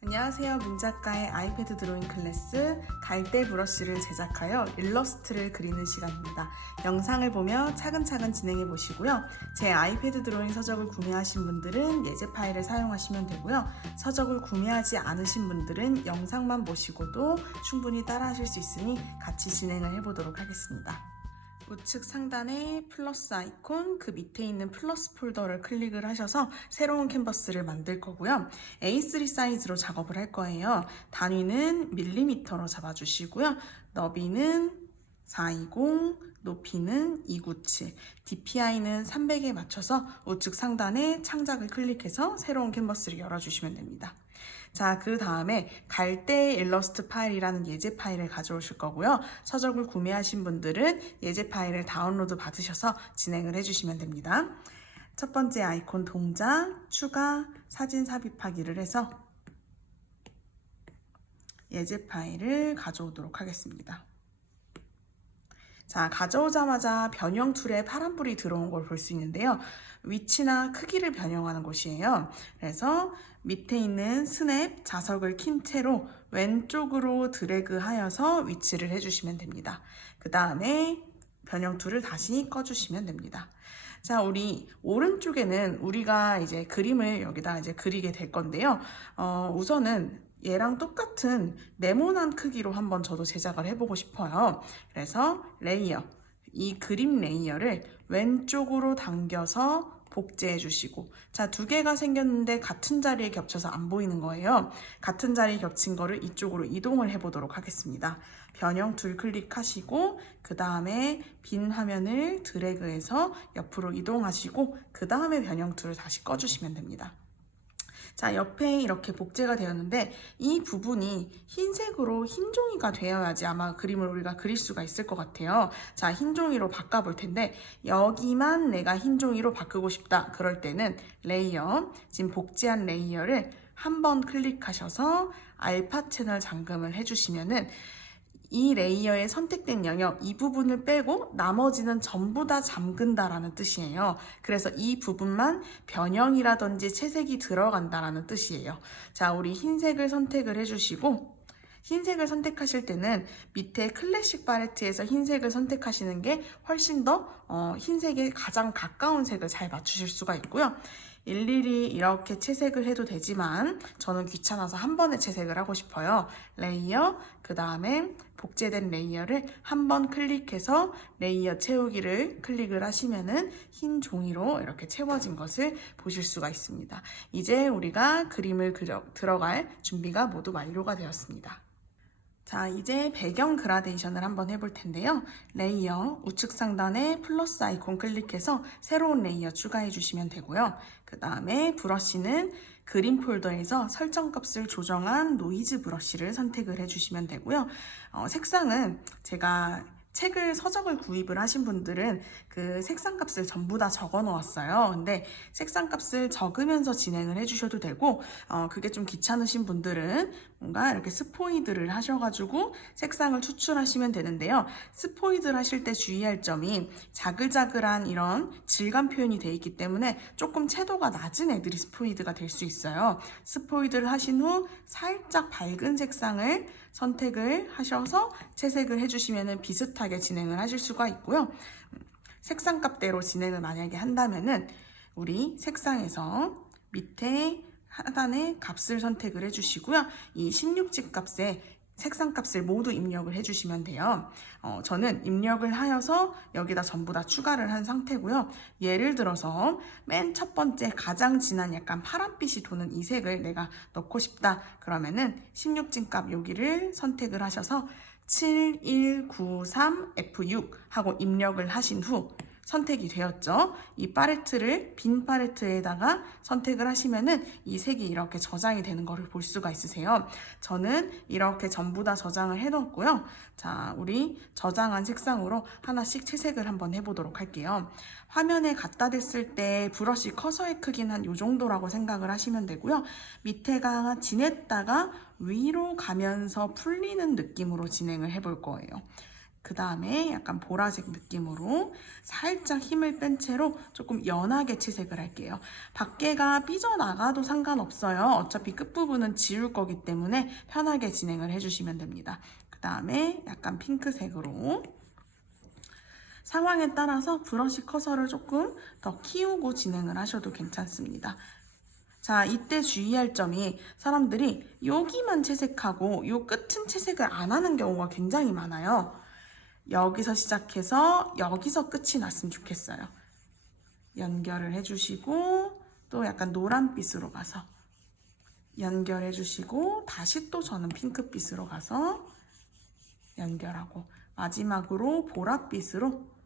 안녕하세요. 문작가의 아이패드 드로잉 클래스 갈대 브러쉬를 제작하여 일러스트를 그리는 시간입니다. 영상을 보며 차근차근 진행해 보시고요. 제 아이패드 드로잉 서적을 구매하신 분들은 예제 파일을 사용하시면 되고요. 서적을 구매하지 않으신 분들은 영상만 보시고도 충분히 따라하실 수 있으니 같이 진행을 해보도록 하겠습니다. 우측 상단에 플러스 아이콘, 그 밑에 있는 플러스 폴더를 클릭을 하셔서 새로운 캔버스를 만들 거고요. A3 사이즈로 작업을 할 거예요. 단위는 밀리미터로 잡아주시고요. 너비는 420, 높이는 297, DPI는 300에 맞춰서 우측 상단에 창작을 클릭해서 새로운 캔버스를 열어주시면 됩니다. 자, 그 다음에 갈대 일러스트 파일이라는 예제 파일을 가져오실 거고요. 서적을 구매하신 분들은 예제 파일을 다운로드 받으셔서 진행을 해주시면 됩니다. 첫 번째 아이콘 동작, 추가, 사진 삽입하기를 해서 예제 파일을 가져오도록 하겠습니다. 자, 가져오자마자 변형 툴에 파란불이 들어온 걸 볼 수 있는데요. 위치나 크기를 변형하는 곳이에요. 그래서 밑에 있는 스냅 자석을 킨 채로 왼쪽으로 드래그 하여서 위치를 해주시면 됩니다. 그 다음에 변형 툴을 다시 꺼주시면 됩니다. 자, 우리 오른쪽에는 우리가 이제 그림을 여기다 이제 그리게 될 건데요. 우선은 얘랑 똑같은 네모난 크기로 한번 저도 제작을 해보고 싶어요. 그래서 레이어, 이 그림 레이어를 왼쪽으로 당겨서 복제해 주시고, 자, 두 개가 생겼는데 같은 자리에 겹쳐서 안 보이는 거예요. 같은 자리에 겹친 거를 이쪽으로 이동을 해 보도록 하겠습니다. 변형 툴 클릭하시고 그 다음에 빈 화면을 드래그해서 옆으로 이동하시고 그 다음에 변형 툴을 다시 꺼주시면 됩니다. 자, 옆에 이렇게 복제가 되었는데 이 부분이 흰색으로 흰 종이가 되어야지 아마 그림을 우리가 그릴 수가 있을 것 같아요. 자, 흰 종이로 바꿔볼 텐데 여기만 내가 흰 종이로 바꾸고 싶다. 그럴 때는 레이어, 지금 복제한 레이어를 한번 클릭하셔서 알파 채널 잠금을 해주시면은 이 레이어에 선택된 영역, 이 부분을 빼고 나머지는 전부 다 잠근다라는 뜻이에요. 그래서 이 부분만 변형이라든지 채색이 들어간다라는 뜻이에요. 자, 우리 흰색을 선택을 해주시고 흰색을 선택하실 때는 밑에 클래식 팔레트에서 흰색을 선택하시는 게 훨씬 더 흰색에 가장 가까운 색을 잘 맞추실 수가 있고요. 일일이 이렇게 채색을 해도 되지만 저는 귀찮아서 한 번에 채색을 하고 싶어요. 레이어, 그 다음에 복제된 레이어를 한 번 클릭해서 레이어 채우기를 클릭을 하시면은 흰 종이로 이렇게 채워진 것을 보실 수가 있습니다. 이제 우리가 그림을 들어갈 준비가 모두 완료가 되었습니다. 자, 이제 배경 그라데이션을 한번 해볼 텐데요. 레이어 우측 상단에 플러스 아이콘 클릭해서 새로운 레이어 추가해 주시면 되고요. 그 다음에 브러쉬는 그림 폴더에서 설정 값을 조정한 노이즈 브러쉬를 선택을 해주시면 되고요. 색상은 제가 서적을 구입을 하신 분들은 그 색상 값을 전부 다 적어 놓았어요. 근데 색상 값을 적으면서 진행을 해주셔도 되고, 그게 좀 귀찮으신 분들은 뭔가 이렇게 스포이드를 하셔가지고 색상을 추출하시면 되는데요. 스포이드를 하실 때 주의할 점이 자글자글한 이런 질감 표현이 되어 있기 때문에 조금 채도가 낮은 애들이 스포이드가 될 수 있어요. 스포이드를 하신 후 살짝 밝은 색상을 선택을 하셔서 채색을 해주시면 비슷하게 진행을 하실 수가 있고요. 색상 값대로 진행을 만약에 한다면은 우리 색상에서 밑에 하단에 값을 선택을 해주시고요. 이 16집 값에 색상 값을 모두 입력을 해주시면 돼요. 저는 입력을 하여서 여기다 전부 다 추가를 한 상태고요. 예를 들어서 맨 첫 번째 가장 진한 약간 파란빛이 도는 이 색을 내가 넣고 싶다. 그러면은 16진 값 여기를 선택을 하셔서 7193F6 하고 입력을 하신 후 선택이 되었죠. 이 팔레트를 빈 팔레트에다가 선택을 하시면은 이 색이 이렇게 저장이 되는 것을 볼 수가 있으세요. 저는 이렇게 전부 다 저장을 해놓았고요. 자, 우리 저장한 색상으로 하나씩 채색을 한번 해보도록 할게요. 화면에 갖다 댔을 때 브러쉬 커서의 크기는 한 이 정도라고 생각을 하시면 되고요. 밑에가 진했다가 위로 가면서 풀리는 느낌으로 진행을 해볼 거예요. 그 다음에 약간 보라색 느낌으로 살짝 힘을 뺀 채로 조금 연하게 채색을 할게요. 밖에가 삐져나가도 상관없어요. 어차피 끝부분은 지울 거기 때문에 편하게 진행을 해주시면 됩니다. 그 다음에 약간 핑크색으로 상황에 따라서 브러쉬 커서를 조금 더 키우고 진행을 하셔도 괜찮습니다. 자, 이때 주의할 점이 사람들이 여기만 채색하고 요 끝은 채색을 안 하는 경우가 굉장히 많아요. 여기서 시작해서 여기서 끝이 났으면 좋겠어요. 연결을 해주시고 또 약간 노란빛으로 가서 연결해주시고 다시 또 저는 핑크빛으로 가서 연결하고 마지막으로 보랏빛으로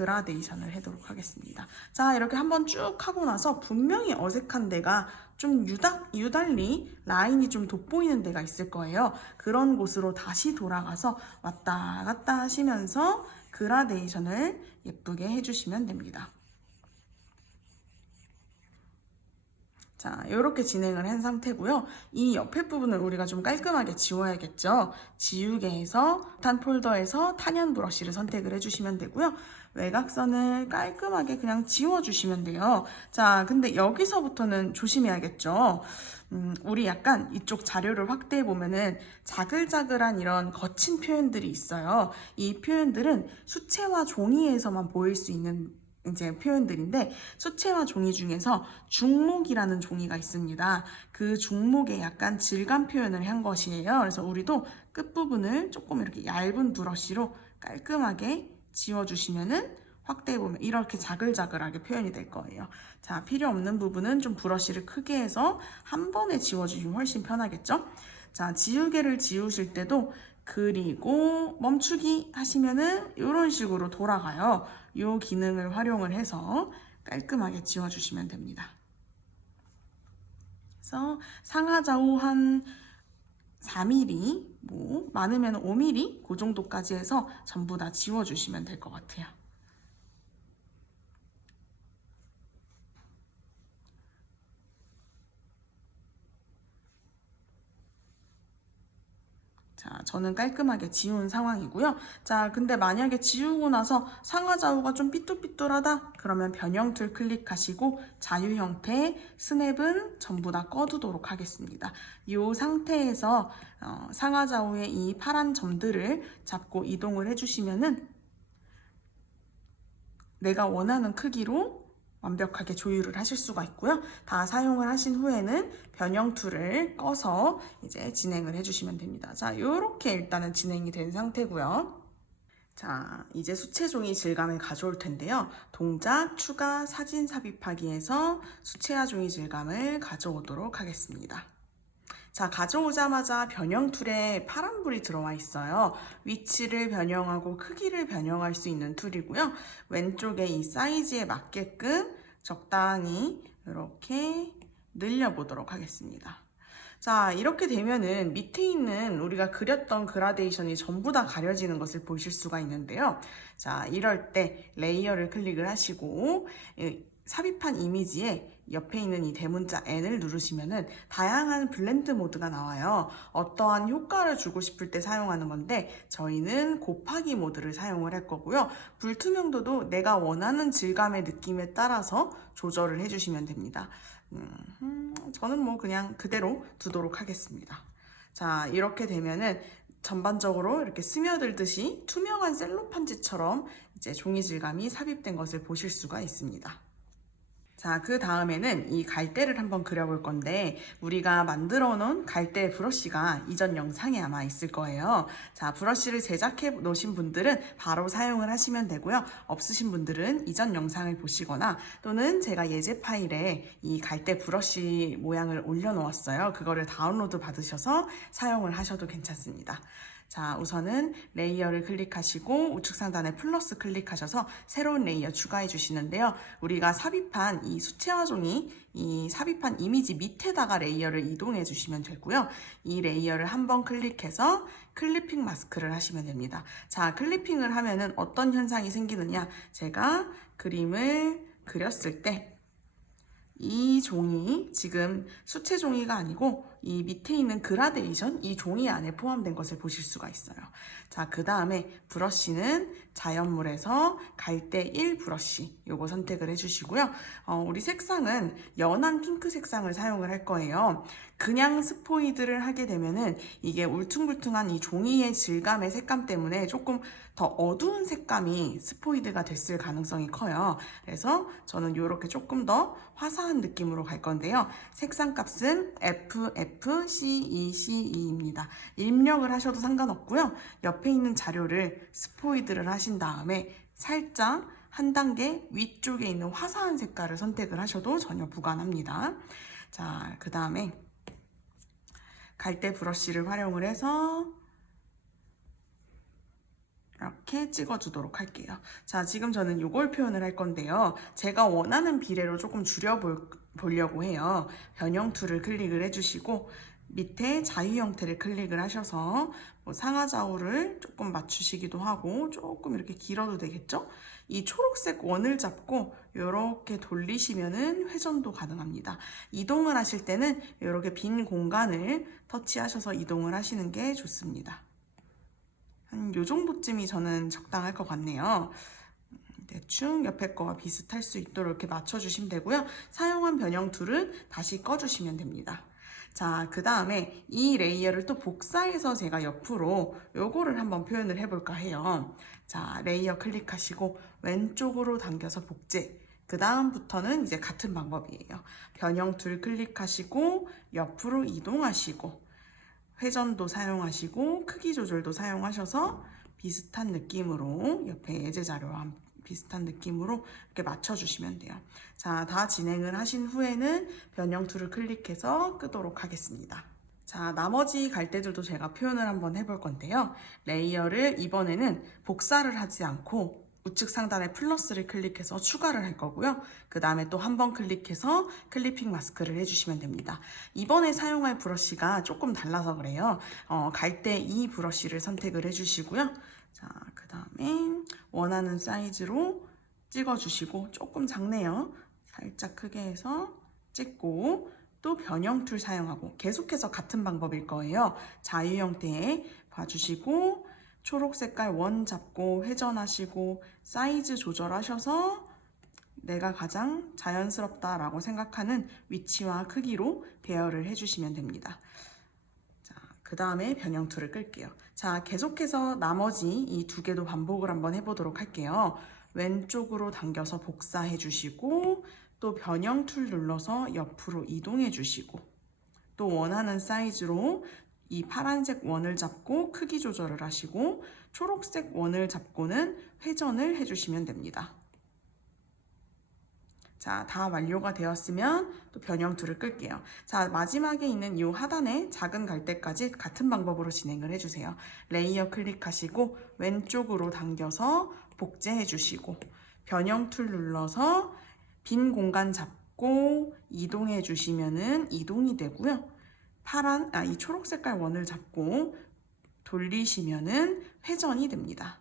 그라데이션을 하도록 하겠습니다. 자, 이렇게 한번 쭉 하고 나서 분명히 어색한 데가 좀 유달리 라인이 좀 돋보이는 데가 있을 거예요. 그런 곳으로 다시 돌아가서 왔다 갔다 하시면서 그라데이션을 예쁘게 해주시면 됩니다. 자, 이렇게 진행을 한 상태고요. 이 옆에 부분을 우리가 좀 깔끔하게 지워야겠죠. 지우개 해서 탄 폴더에서 탄현 브러쉬를 선택을 해주시면 되고요. 외곽선을 깔끔하게 그냥 지워주시면 돼요. 자, 근데 여기서부터는 조심해야겠죠. 우리 약간 이쪽 자료를 확대해 보면은 자글자글한 이런 거친 표현들이 있어요. 이 표현들은 수채화 종이에서만 보일 수 있는 이제 표현들인데 수채화 종이 중에서 중목이라는 종이가 있습니다. 그 중목에 약간 질감 표현을 한 것이에요. 그래서 우리도 끝부분을 조금 이렇게 얇은 브러쉬로 깔끔하게 지워주시면은 확대해보면 이렇게 자글자글하게 표현이 될 거예요. 자, 필요 없는 부분은 좀 브러쉬를 크게 해서 한 번에 지워주시면 훨씬 편하겠죠? 자, 지우개를 지우실 때도 그리고 멈추기 하시면은 이런 식으로 돌아가요. 이 기능을 활용을 해서 깔끔하게 지워주시면 됩니다. 그래서 상하좌우 한 4mm, 뭐 많으면 5mm 그 정도까지 해서 전부 다 지워주시면 될 것 같아요. 자, 저는 깔끔하게 지운 상황이고요. 자, 근데 만약에 지우고 나서 상하좌우가 좀 삐뚤삐뚤하다? 그러면 변형 툴 클릭하시고 자유 형태, 스냅은 전부 다 꺼두도록 하겠습니다. 이 상태에서 상하좌우의 이 파란 점들을 잡고 이동을 해주시면은 내가 원하는 크기로 완벽하게 조율을 하실 수가 있고요. 다 사용을 하신 후에는 변형 툴을 꺼서 이제 진행을 해주시면 됩니다. 자, 이렇게 일단은 진행이 된 상태고요. 자, 이제 수채 종이 질감을 가져올 텐데요. 동작, 추가, 사진 삽입하기에서 수채화 종이 질감을 가져오도록 하겠습니다. 자, 가져오자마자 변형 툴에 파란불이 들어와 있어요. 위치를 변형하고 크기를 변형할 수 있는 툴이고요. 왼쪽에 이 사이즈에 맞게끔 적당히 이렇게 늘려보도록 하겠습니다. 자, 이렇게 되면은 밑에 있는 우리가 그렸던 그라데이션이 전부 다 가려지는 것을 보실 수가 있는데요. 자, 이럴 때 레이어를 클릭을 하시고 삽입한 이미지에 옆에 있는 이 대문자 N을 누르시면은 다양한 블렌드 모드가 나와요. 어떠한 효과를 주고 싶을 때 사용하는 건데 저희는 곱하기 모드를 사용을 할 거고요. 불투명도도 내가 원하는 질감의 느낌에 따라서 조절을 해주시면 됩니다. 저는 뭐 그냥 그대로 두도록 하겠습니다. 자, 이렇게 되면은 전반적으로 이렇게 스며들듯이 투명한 셀로판지처럼 이제 종이 질감이 삽입된 것을 보실 수가 있습니다. 자, 그 다음에는 이 갈대를 한번 그려볼 건데 우리가 만들어 놓은 갈대 브러쉬가 이전 영상에 아마 있을 거예요. 자, 브러쉬를 제작해 놓으신 분들은 바로 사용을 하시면 되고요. 없으신 분들은 이전 영상을 보시거나 또는 제가 예제 파일에 이 갈대 브러쉬 모양을 올려놓았어요. 그거를 다운로드 받으셔서 사용을 하셔도 괜찮습니다. 자, 우선은 레이어를 클릭하시고 우측 상단에 플러스 클릭하셔서 새로운 레이어 추가해 주시는데요. 우리가 삽입한 이 수채화 종이 이 삽입한 이미지 밑에다가 레이어를 이동해 주시면 되고요. 이 레이어를 한번 클릭해서 클리핑 마스크를 하시면 됩니다. 자, 클리핑을 하면은 어떤 현상이 생기느냐? 제가 그림을 그렸을 때 이 종이 지금 수채 종이가 아니고 이 밑에 있는 그라데이션, 이 종이 안에 포함된 것을 보실 수가 있어요. 자, 그 다음에 브러쉬는 자연물에서 갈대 1 브러쉬, 요거 선택을 해주시고요. 우리 색상은 연한 핑크 색상을 사용을 할 거예요. 그냥 스포이드를 하게 되면은 이게 울퉁불퉁한 이 종이의 질감의 색감 때문에 조금 더 어두운 색감이 스포이드가 됐을 가능성이 커요. 그래서 저는 이렇게 조금 더 화사한 느낌으로 갈 건데요. 색상 값은 FFCECE입니다. 입력을 하셔도 상관없고요. 옆에 있는 자료를 스포이드를 하신 다음에 살짝 한 단계 위쪽에 있는 화사한 색깔을 선택을 하셔도 전혀 무관합니다. 자, 그 다음에 갈대 브러쉬를 활용을 해서 이렇게 찍어주도록 할게요. 자, 지금 저는 이걸 표현을 할 건데요. 제가 원하는 비례로 조금 줄여보려고 해요. 변형 툴을 클릭을 해주시고 밑에 자유 형태를 클릭을 하셔서 뭐 상하좌우를 조금 맞추시기도 하고 조금 이렇게 길어도 되겠죠? 이 초록색 원을 잡고 이렇게 돌리시면은 회전도 가능합니다. 이동을 하실 때는 이렇게 빈 공간을 터치하셔서 이동을 하시는 게 좋습니다. 한 요 정도쯤이 저는 적당할 것 같네요. 대충 옆에 거와 비슷할 수 있도록 이렇게 맞춰주시면 되고요. 사용한 변형 툴은 다시 꺼주시면 됩니다. 자, 그 다음에 이 레이어를 또 복사해서 제가 옆으로 요거를 한번 표현을 해볼까 해요. 자, 레이어 클릭하시고 왼쪽으로 당겨서 복제. 그 다음부터는 이제 같은 방법이에요. 변형 툴 클릭하시고 옆으로 이동하시고 회전도 사용하시고 크기 조절도 사용하셔서 비슷한 느낌으로 옆에 예제 자료와 비슷한 느낌으로 이렇게 맞춰주시면 돼요. 자, 다 진행을 하신 후에는 변형 툴을 클릭해서 끄도록 하겠습니다. 자, 나머지 갈대들도 제가 표현을 한번 해볼 건데요. 레이어를 이번에는 복사를 하지 않고 우측 상단에 플러스를 클릭해서 추가를 할 거고요. 그 다음에 또 한 번 클릭해서 클리핑 마스크를 해주시면 됩니다. 이번에 사용할 브러쉬가 조금 달라서 그래요. 갈대 2 브러쉬를 선택을 해주시고요. 자, 그 다음에 원하는 사이즈로 찍어주시고 조금 작네요. 살짝 크게 해서 찍고 또 변형 툴 사용하고 계속해서 같은 방법일 거예요. 자유 형태에 봐주시고 초록 색깔 원 잡고 회전하시고 사이즈 조절하셔서 내가 가장 자연스럽다라고 생각하는 위치와 크기로 배열을 해주시면 됩니다. 자, 그 다음에 변형 툴을 끌게요. 자, 계속해서 나머지 이 두 개도 반복을 한번 해보도록 할게요. 왼쪽으로 당겨서 복사해 주시고 또 변형 툴 눌러서 옆으로 이동해 주시고 또 원하는 사이즈로 이 파란색 원을 잡고 크기 조절을 하시고 초록색 원을 잡고는 회전을 해주시면 됩니다. 자, 다 완료가 되었으면 또 변형 툴을 끌게요. 자, 마지막에 있는 이 하단에 작은 갈대까지 같은 방법으로 진행을 해주세요. 레이어 클릭하시고 왼쪽으로 당겨서 복제해 주시고 변형 툴 눌러서 빈 공간 잡고 이동해 주시면은 이동이 되고요. 이 초록 색깔 원을 잡고 돌리시면은 회전이 됩니다.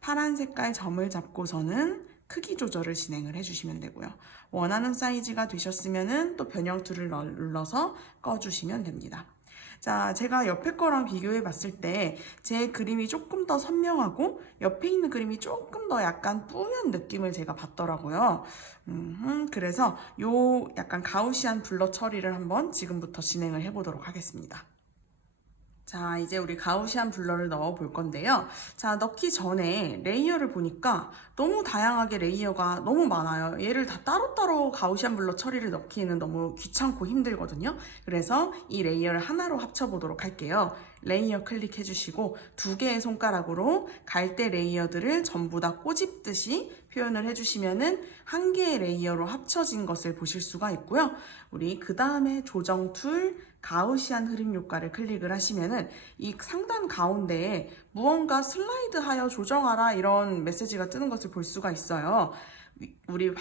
파란 색깔 점을 잡고서는 크기 조절을 진행을 해주시면 되고요. 원하는 사이즈가 되셨으면은 또 변형 툴을 눌러서 꺼주시면 됩니다. 자, 제가 옆에 거랑 비교해 봤을 때 제 그림이 조금 더 선명하고 옆에 있는 그림이 조금 더 약간 뿌연 느낌을 제가 받더라고요. 그래서 요 약간 가우시안 블러 처리를 한번 지금부터 진행을 해보도록 하겠습니다. 자, 이제 우리 가우시안 블러를 넣어 볼 건데요. 자, 넣기 전에 레이어를 보니까 너무 다양하게 레이어가 너무 많아요. 얘를 다 따로따로 가우시안 블러 처리를 넣기에는 너무 귀찮고 힘들거든요. 그래서 이 레이어를 하나로 합쳐보도록 할게요. 레이어 클릭해 주시고 두 개의 손가락으로 갈대 레이어들을 전부 다 꼬집듯이 표현을 해주시면은 한 개의 레이어로 합쳐진 것을 보실 수가 있고요. 우리 그 다음에 조정 툴 가우시안 흐림 효과를 클릭을 하시면은 이 상단 가운데에 무언가 슬라이드하여 조정하라 이런 메시지가 뜨는 것을 볼 수가 있어요. 우리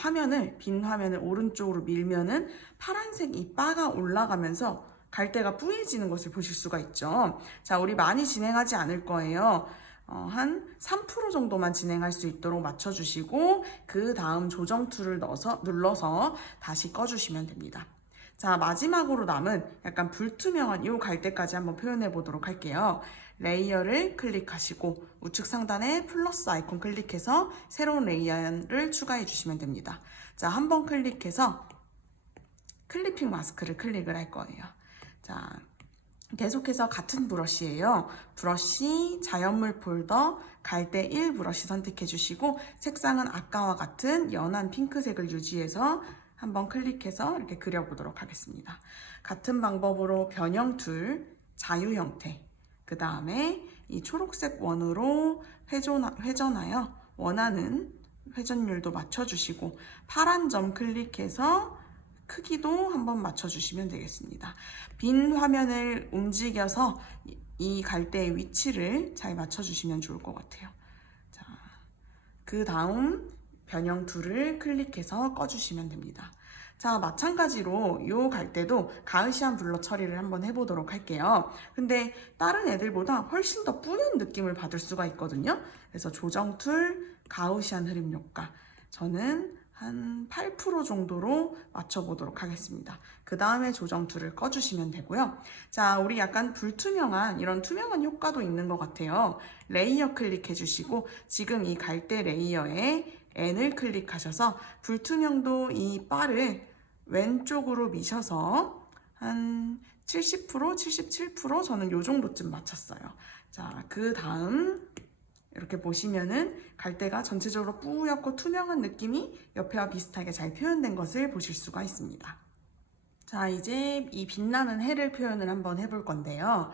빈 화면을 오른쪽으로 밀면은 파란색 이 바가 올라가면서 갈대가 뿌얘지는 것을 보실 수가 있죠. 자, 우리 많이 진행하지 않을 거예요. 한 3% 정도만 진행할 수 있도록 맞춰주시고 그 다음 조정 툴을 눌러서 다시 꺼주시면 됩니다. 자, 마지막으로 남은 약간 불투명한 이 갈대까지 한번 표현해 보도록 할게요. 레이어를 클릭하시고 우측 상단에 플러스 아이콘 클릭해서 새로운 레이어를 추가해 주시면 됩니다. 자, 한번 클릭해서 클리핑 마스크를 클릭을 할 거예요. 자, 계속해서 같은 브러쉬예요. 브러쉬, 자연물 폴더, 갈대 1 브러쉬 선택해 주시고 색상은 아까와 같은 연한 핑크색을 유지해서 한번 클릭해서 이렇게 그려보도록 하겠습니다. 같은 방법으로 변형 툴, 자유 형태, 그 다음에 이 초록색 원으로 회전하여 원하는 회전율도 맞춰주시고 파란 점 클릭해서 크기도 한번 맞춰주시면 되겠습니다. 빈 화면을 움직여서 이 갈대의 위치를 잘 맞춰주시면 좋을 것 같아요. 자, 그 다음 변형 툴을 클릭해서 꺼주시면 됩니다. 자, 마찬가지로 이 갈대도 가으시안 블러 처리를 한번 해보도록 할게요. 근데 다른 애들보다 훨씬 더 뿌연 느낌을 받을 수가 있거든요. 그래서 조정 툴, 가우시안 흐림 효과. 저는 한 8% 정도로 맞춰보도록 하겠습니다. 그 다음에 조정 툴을 꺼주시면 되고요. 자, 우리 약간 불투명한 이런 투명한 효과도 있는 것 같아요. 레이어 클릭해 주시고 지금 이 갈대 레이어에 N을 클릭하셔서 불투명도 이 바를 왼쪽으로 미셔서 한 70%, 77% 저는 요 정도쯤 맞췄어요. 자, 그 다음 이렇게 보시면은 갈대가 전체적으로 뿌옇고 투명한 느낌이 옆에와 비슷하게 잘 표현된 것을 보실 수가 있습니다. 자, 이제 이 빛나는 해를 표현을 한번 해볼 건데요.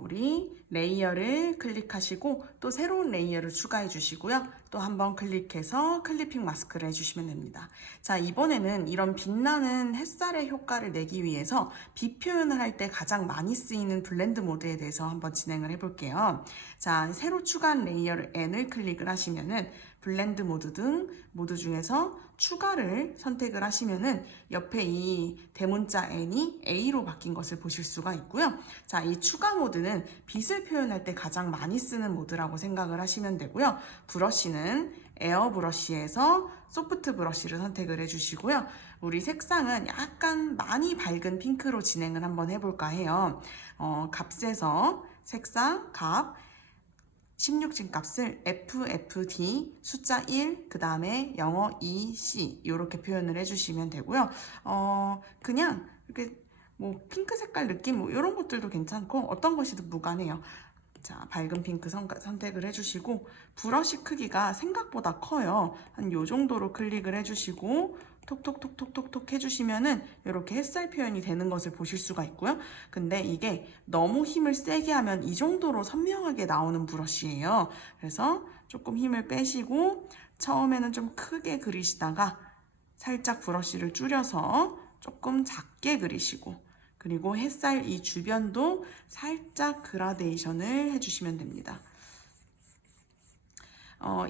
우리 레이어를 클릭하시고 또 새로운 레이어를 추가해 주시고요. 또 한번 클릭해서 클리핑 마스크를 해주시면 됩니다. 자, 이번에는 이런 빛나는 햇살의 효과를 내기 위해서 빛 표현을 할 때 가장 많이 쓰이는 블렌드 모드에 대해서 한번 진행을 해볼게요. 자, 새로 추가한 레이어를 N을 클릭을 하시면은 블렌드 모드 등 모드 중에서 추가를 선택을 하시면은 옆에 이 대문자 N이 A로 바뀐 것을 보실 수가 있고요. 자, 이 추가 모드는 빛을 표현할 때 가장 많이 쓰는 모드라고 생각을 하시면 되고요. 브러쉬는 에어 브러쉬에서 소프트 브러쉬를 선택을 해주시고요. 우리 색상은 약간 많이 밝은 핑크로 진행을 한번 해볼까 해요. 값에서 색상, 값, 16진 값을 FFD 숫자 1, 그 다음에 영어 EC 이렇게 표현을 해주시면 되고요. 그냥 이렇게 뭐 핑크 색깔 느낌 뭐 이런 것들도 괜찮고 어떤 것이든 무관해요. 자, 밝은 핑크 선택을 해주시고 브러쉬 크기가 생각보다 커요. 한 요 정도로 클릭을 해주시고 톡톡톡톡톡톡 해주시면은 이렇게 햇살 표현이 되는 것을 보실 수가 있고요. 근데 이게 너무 힘을 세게 하면 이 정도로 선명하게 나오는 브러쉬예요. 그래서 조금 힘을 빼시고 처음에는 좀 크게 그리시다가 살짝 브러쉬를 줄여서 조금 작게 그리시고 그리고 햇살 이 주변도 살짝 그라데이션을 해주시면 됩니다.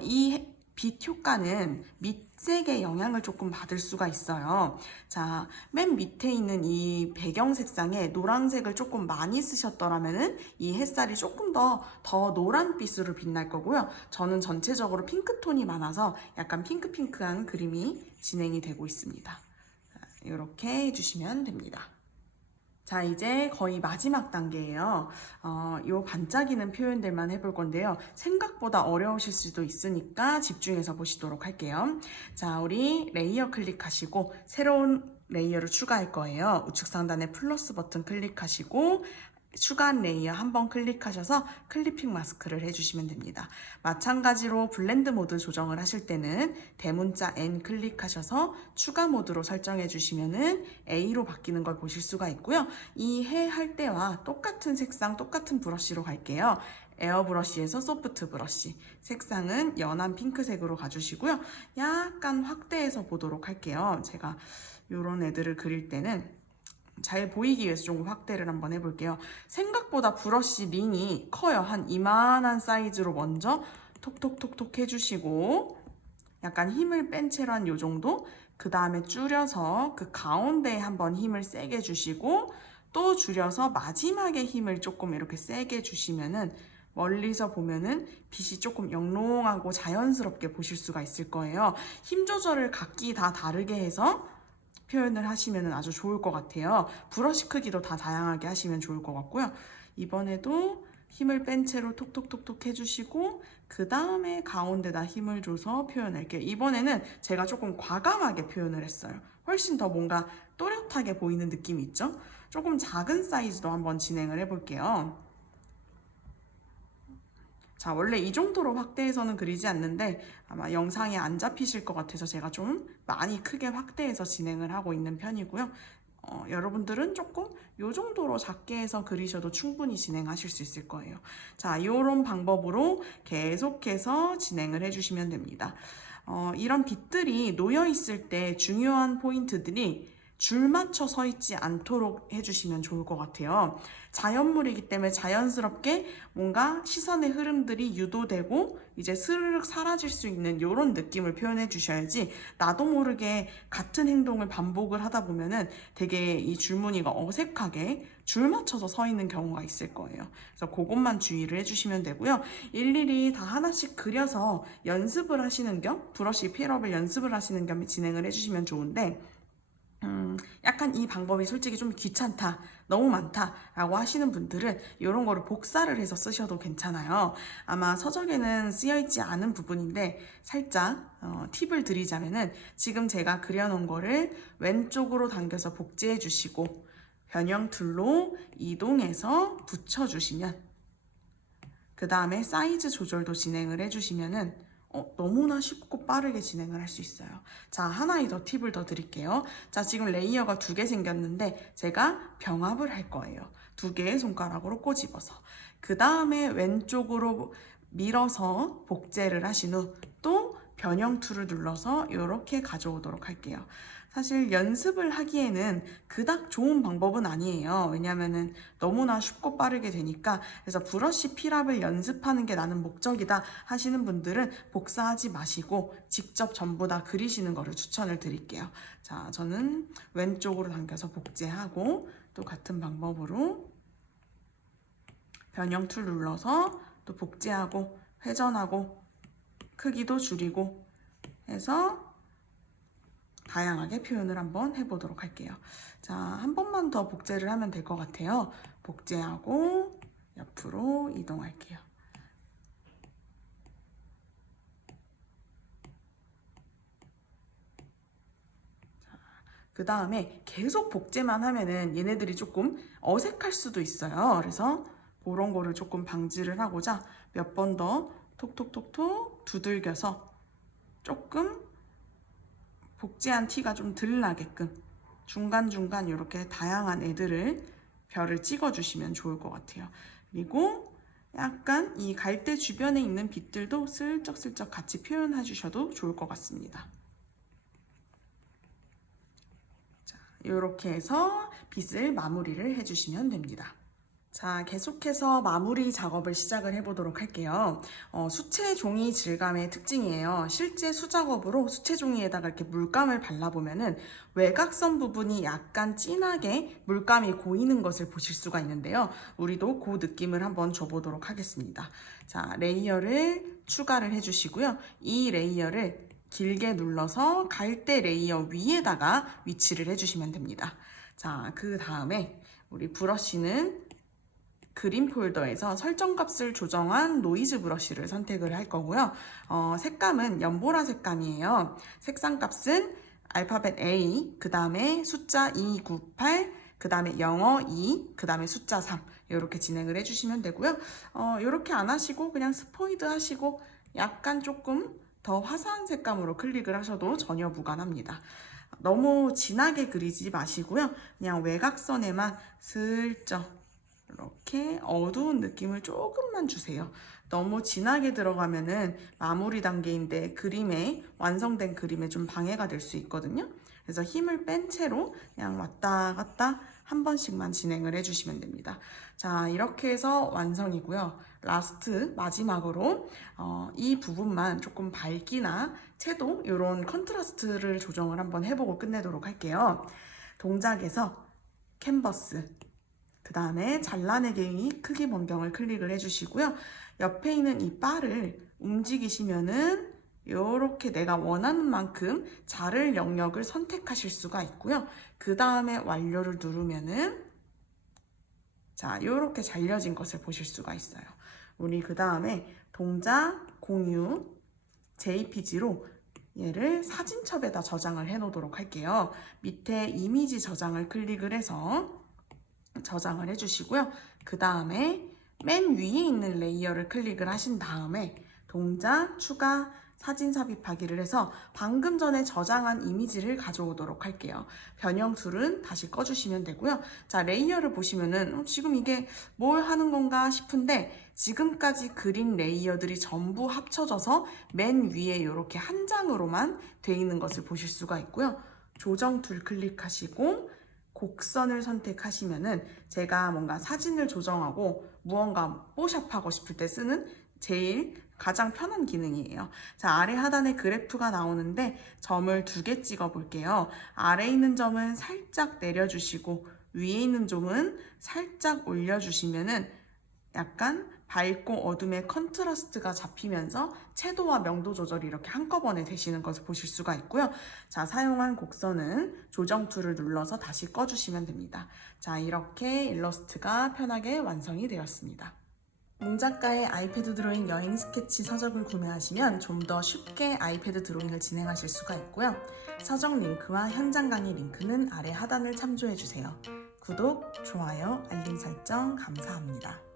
이 빛 효과는 밑색의 영향을 조금 받을 수가 있어요. 자, 맨 밑에 있는 이 배경 색상에 노란색을 조금 많이 쓰셨더라면은 이 햇살이 조금 더 노란빛으로 빛날 거고요. 저는 전체적으로 핑크톤이 많아서 약간 핑크핑크한 그림이 진행이 되고 있습니다. 자, 이렇게 해주시면 됩니다. 자, 이제 거의 마지막 단계예요. 요 반짝이는 표현들만 해볼 건데요. 생각보다 어려우실 수도 있으니까 집중해서 보시도록 할게요. 자, 우리 레이어 클릭하시고 새로운 레이어를 추가할 거예요. 우측 상단에 플러스 버튼 클릭하시고 추가한 레이어 한번 클릭하셔서 클리핑 마스크를 해주시면 됩니다. 마찬가지로 블렌드 모드 조정을 하실 때는 대문자 N 클릭하셔서 추가 모드로 설정해 주시면은 A로 바뀌는 걸 보실 수가 있고요. 이 해 할 때와 똑같은 색상, 똑같은 브러쉬로 갈게요. 에어 브러쉬에서 소프트 브러쉬, 색상은 연한 핑크색으로 가주시고요. 약간 확대해서 보도록 할게요. 제가 이런 애들을 그릴 때는 잘 보이기 위해서 조금 확대를 한번 해볼게요. 생각보다 브러쉬 링이 커요. 한 이만한 사이즈로 먼저 톡톡톡톡 해주시고 약간 힘을 뺀 채로 한 요 정도, 그 다음에 줄여서 그 가운데에 한번 힘을 세게 주시고 또 줄여서 마지막에 힘을 조금 이렇게 세게 주시면은 멀리서 보면은 빛이 조금 영롱하고 자연스럽게 보실 수가 있을 거예요. 힘 조절을 각기 다 다르게 해서 표현을 하시면 아주 좋을 것 같아요. 브러쉬 크기도 다 다양하게 하시면 좋을 것 같고요. 이번에도 힘을 뺀 채로 톡톡톡톡 해주시고 그 다음에 가운데다 힘을 줘서 표현할게요. 이번에는 제가 조금 과감하게 표현을 했어요. 훨씬 더 뭔가 또렷하게 보이는 느낌이 있죠? 조금 작은 사이즈도 한번 진행을 해볼게요. 자, 원래 이 정도로 확대해서는 그리지 않는데 아마 영상에 안 잡히실 것 같아서 제가 좀 많이 크게 확대해서 진행을 하고 있는 편이고요. 여러분들은 조금 이 정도로 작게 해서 그리셔도 충분히 진행하실 수 있을 거예요. 자, 이런 방법으로 계속해서 진행을 해주시면 됩니다. 이런 빛들이 놓여 있을 때 중요한 포인트들이 줄 맞춰 서 있지 않도록 해주시면 좋을 것 같아요. 자연물이기 때문에 자연스럽게 뭔가 시선의 흐름들이 유도되고 이제 스르륵 사라질 수 있는 이런 느낌을 표현해 주셔야지 나도 모르게 같은 행동을 반복을 하다 보면은 되게 이 줄무늬가 어색하게 줄 맞춰서 서 있는 경우가 있을 거예요. 그래서 그것만 주의를 해주시면 되고요. 일일이 다 하나씩 그려서 연습을 하시는 겸 브러쉬 필업을 연습을 하시는 겸 진행을 해주시면 좋은데 약간 이 방법이 솔직히 좀 귀찮다, 너무 많다 라고 하시는 분들은 이런 거를 복사를 해서 쓰셔도 괜찮아요. 아마 서적에는 쓰여있지 않은 부분인데 살짝 팁을 드리자면은 지금 제가 그려놓은 거를 왼쪽으로 당겨서 복제해 주시고 변형 툴로 이동해서 붙여주시면 그 다음에 사이즈 조절도 진행을 해주시면은 너무나 쉽고 빠르게 진행을 할 수 있어요. 자, 하나의 더 팁을 더 드릴게요. 자, 지금 레이어가 2개 생겼는데 제가 병합을 할 거예요. 2개의 손가락으로 꼬집어서. 그 다음에 왼쪽으로 밀어서 복제를 하신 후 또 변형 툴을 눌러서 이렇게 가져오도록 할게요. 사실 연습을 하기에는 그닥 좋은 방법은 아니에요. 왜냐면은 너무나 쉽고 빠르게 되니까. 그래서 브러쉬 필압을 연습하는 게 나는 목적이다 하시는 분들은 복사하지 마시고 직접 전부 다 그리시는 거를 추천을 드릴게요. 자, 저는 왼쪽으로 당겨서 복제하고 또 같은 방법으로 변형 툴 눌러서 또 복제하고 회전하고 크기도 줄이고 해서 다양하게 표현을 한번 해보도록 할게요. 자, 한 번만 더 복제를 하면 될 것 같아요. 복제하고 옆으로 이동할게요. 그 다음에 계속 복제만 하면은 얘네들이 조금 어색할 수도 있어요. 그래서 그런 거를 조금 방지를 하고자 몇 번 더 톡톡톡톡 두들겨서 조금 복제한 티가 좀 덜 나게끔 중간중간 이렇게 다양한 애들을 별을 찍어주시면 좋을 것 같아요. 그리고 약간 이 갈대 주변에 있는 빛들도 슬쩍슬쩍 같이 표현해 주셔도 좋을 것 같습니다. 자, 이렇게 해서 빛을 마무리를 해주시면 됩니다. 자, 계속해서 마무리 작업을 시작을 해보도록 할게요. 수채 종이 질감의 특징이에요. 실제 수작업으로 수채 종이에다가 이렇게 물감을 발라보면은 외곽선 부분이 약간 진하게 물감이 고이는 것을 보실 수가 있는데요. 우리도 그 느낌을 한번 줘보도록 하겠습니다. 자, 레이어를 추가를 해주시고요. 이 레이어를 길게 눌러서 갈대 레이어 위에다가 위치를 해주시면 됩니다. 자, 그 다음에 우리 브러쉬는 그림 폴더에서 설정 값을 조정한 노이즈 브러쉬를 선택을 할 거고요. 색감은 연보라 색감이에요. 색상 값은 알파벳 A, 그 다음에 숫자 298, 그 다음에 영어 2, 그 다음에 숫자 3 이렇게 진행을 해주시면 되고요. 이렇게 안 하시고 그냥 스포이드 하시고 약간 조금 더 화사한 색감으로 클릭을 하셔도 전혀 무관합니다. 너무 진하게 그리지 마시고요. 그냥 외곽선에만 슬쩍 이렇게 어두운 느낌을 조금만 주세요. 너무 진하게 들어가면은 마무리 단계인데 완성된 그림에 좀 방해가 될 수 있거든요. 그래서 힘을 뺀 채로 그냥 왔다 갔다 한 번씩만 진행을 해주시면 됩니다. 자, 이렇게 해서 완성이고요. 라스트 마지막으로 이 부분만 조금 밝기나 채도 이런 컨트라스트를 조정을 한번 해보고 끝내도록 할게요. 동작에서 캔버스, 그 다음에 잘라내기 크기 변경을 클릭을 해주시고요. 옆에 있는 이 바를 움직이시면은 이렇게 내가 원하는 만큼 자를 영역을 선택하실 수가 있고요. 그 다음에 완료를 누르면은 자, 이렇게 잘려진 것을 보실 수가 있어요. 우리 그 다음에 동작 공유 JPG로 얘를 사진첩에다 저장을 해 놓도록 할게요. 밑에 이미지 저장을 클릭을 해서 저장을 해주시고요. 그 다음에 맨 위에 있는 레이어를 클릭을 하신 다음에 동작 추가 사진 삽입하기를 해서 방금 전에 저장한 이미지를 가져오도록 할게요. 변형 툴은 다시 꺼주시면 되고요. 자, 레이어를 보시면은 지금 이게 뭘 하는 건가 싶은데 지금까지 그린 레이어들이 전부 합쳐져서 맨 위에 이렇게 한 장으로만 돼 있는 것을 보실 수가 있고요. 조정 툴 클릭하시고 곡선을 선택하시면은 제가 뭔가 사진을 조정하고 무언가 뽀샵하고 싶을 때 쓰는 제일 가장 편한 기능이에요. 자, 아래 하단에 그래프가 나오는데 점을 2개 찍어 볼게요. 아래에 있는 점은 살짝 내려주시고 위에 있는 점은 살짝 올려주시면은 약간 밝고 어둠의 컨트라스트가 잡히면서 채도와 명도 조절이 이렇게 한꺼번에 되시는 것을 보실 수가 있고요. 자, 사용한 곡선은 조정 툴을 눌러서 다시 꺼주시면 됩니다. 자, 이렇게 일러스트가 편하게 완성이 되었습니다. 문작가의 아이패드 드로잉 여행 스케치 서적을 구매하시면 좀 더 쉽게 아이패드 드로잉을 진행하실 수가 있고요. 서적 링크와 현장 강의 링크는 아래 하단을 참조해주세요. 구독, 좋아요, 알림 설정 감사합니다.